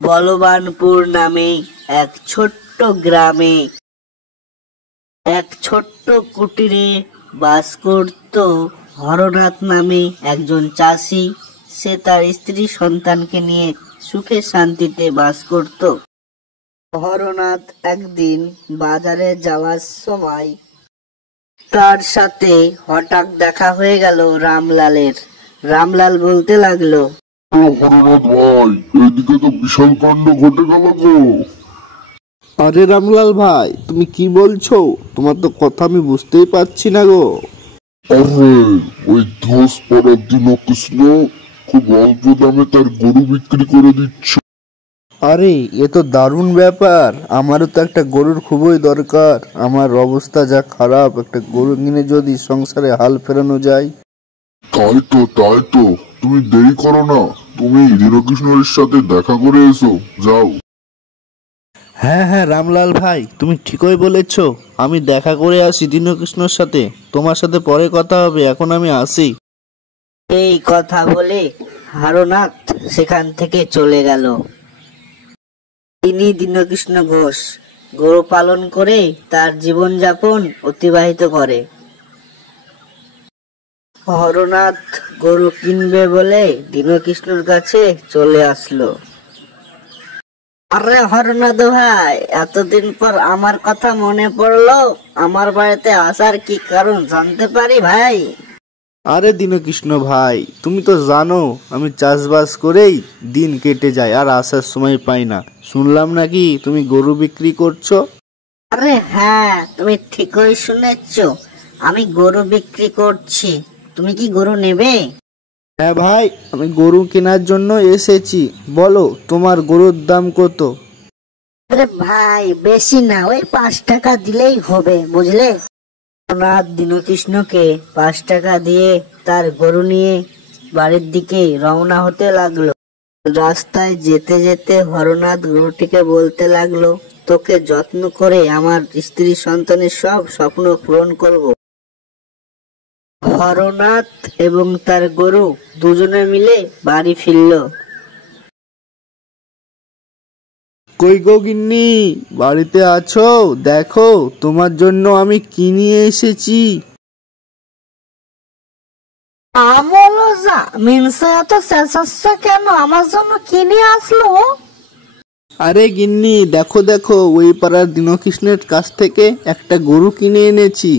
বলবানপুর নামে এক ছোট্ট গ্রামে এক ছোট্ট কুটিরে বাস করত হরনাথ নামে একজন চাষি। সে তার স্ত্রী সন্তানকে নিয়ে সুখে শান্তিতে বাস করত। হরনাথ একদিন বাজারে যাওয়ার সময় তার সাথে হঠাৎ দেখা হয়ে গেল রামলালের। রামলাল বলতে লাগলো, হরনাথ ভাই, এদিকে তো বিশাল কাণ্ড ঘটে গেল গো। আরে রামলাল ভাই, তুমি কি বলছো? তোমার তো কথা আমি বুঝতেই পারছি না গো। আরে ওই ধস পাড়ার দীনকৃষ্ণ খুব অল্প দামে তার গরু বিক্রি করে দিচ্ছে। আরে এ তো দারুণ ব্যাপার, আমারও তো একটা গরুর খুবই দরকার। আমার অবস্থা যা খারাপ, একটা গরু কিনে যদি সংসারে হাল ফেরানো যায়। তাই তো তুমি দেরি করো না, তুমি দীনকৃষ্ণের সাথে দেখা করে এসো, যাও। হ্যাঁ হ্যাঁ রামলাল ভাই, তুমি ঠিকই বলেছো। আমি দেখা করে আসি দীনকৃষ্ণর সাথে। তোমার সাথে পরে কথা হবে, এখন আমি আসি। এই কথা বলে হরনাথ সেখান থেকে চলে গেল। তিনি দীনকৃষ্ণ ঘোষ গরু পালন করে তার জীবনযাপন অতিবাহিত করে। হরনাথ গরু কিনবে বলে দীনকৃষ্ণর কাছে চলে আসলো। আরে হরনাথ ভাই, এতদিন পর আমার কথা মনে পড়লো। আমার বাড়িতে আসার কি কারণ জানতে পারি ভাই? আরে দীনকৃষ্ণ ভাই, তুমি তো জানো আমি চাষবাস করেই দিন কেটে যায়, আর আসার সময় পাই না। শুনলাম নাকি তুমি গরু বিক্রি করছো? আরে হ্যাঁ, তুমি ঠিকই শুনেছ, আমি গরু বিক্রি করছি। তুমি কি গরু নেবে? হ্যাঁ ভাই, আমি গরু কেনার জন্য এসেছি। বলো তোমার গরুর দাম কত? আরে ভাই, বেশি না, ওই 5 টাকা দিলেই হবে, বুঝলে? হরনাথ দীনকৃষ্ণকে 5 টাকা দিয়ে তার গরু নিয়ে বাড়ির দিকে রওনা হতে লাগলো। রাস্তায় যেতে যেতে হরনাথ গরুটিকে বলতে লাগলো, তোকে যত্ন করে আমার স্ত্রী সন্তানের সব স্বপ্ন পূরণ করব। হরনাথ এবং তার গরু দুজনে মিলে বাড়ি ফিরল। কই গো গিন্নি, বাড়িতে আছো? দেখো তোমার জন্য আমি কি নিয়ে এসেছি। আমলো যা মিনসা এত চেঁচাচ্ছে কেন? আমার জন্য কিনে আসলো? আরে গিন্নি, দেখো দেখো, ওই পাড়ার দীনকৃষ্ণের কাছ থেকে একটা গরু কিনে এনেছি।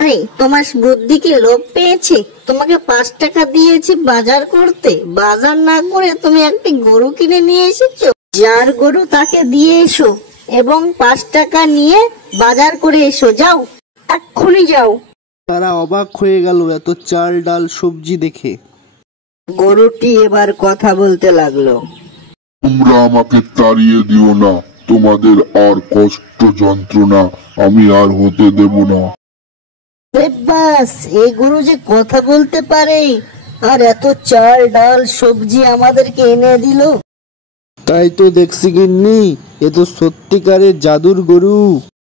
আরে তোমার বুদ্ধি কি লোপ পেয়েছে? তোমাকে 5 টাকা দিয়েছি বাজার করতে, বাজার না করে তুমি একটি গরু কিনে নিয়ে এসেছো। যার গরু তাকে দিয়ে এসো এবং 5 টাকা নিয়ে বাজার করে এসো। যাও, এক্ষুনি যাও। তারা অবাক হয়ে গেল এত চাল ডাল সবজি দেখে। গরুটি এবার কথা বলতে লাগলো, তোমরা আমাকে তাড়িয়ে দিও না, তোমাদের আর কষ্ট যন্ত্রণা আমি আর হতে দেব না। বাস, এই গরু যে কথা বলতে পারে আর এত চাল ডাল সবজি আমাদেরকে এনে দিল। তাই তো দেখছি গিন্নি, এ তো সত্যিকারের জাদুর গরু।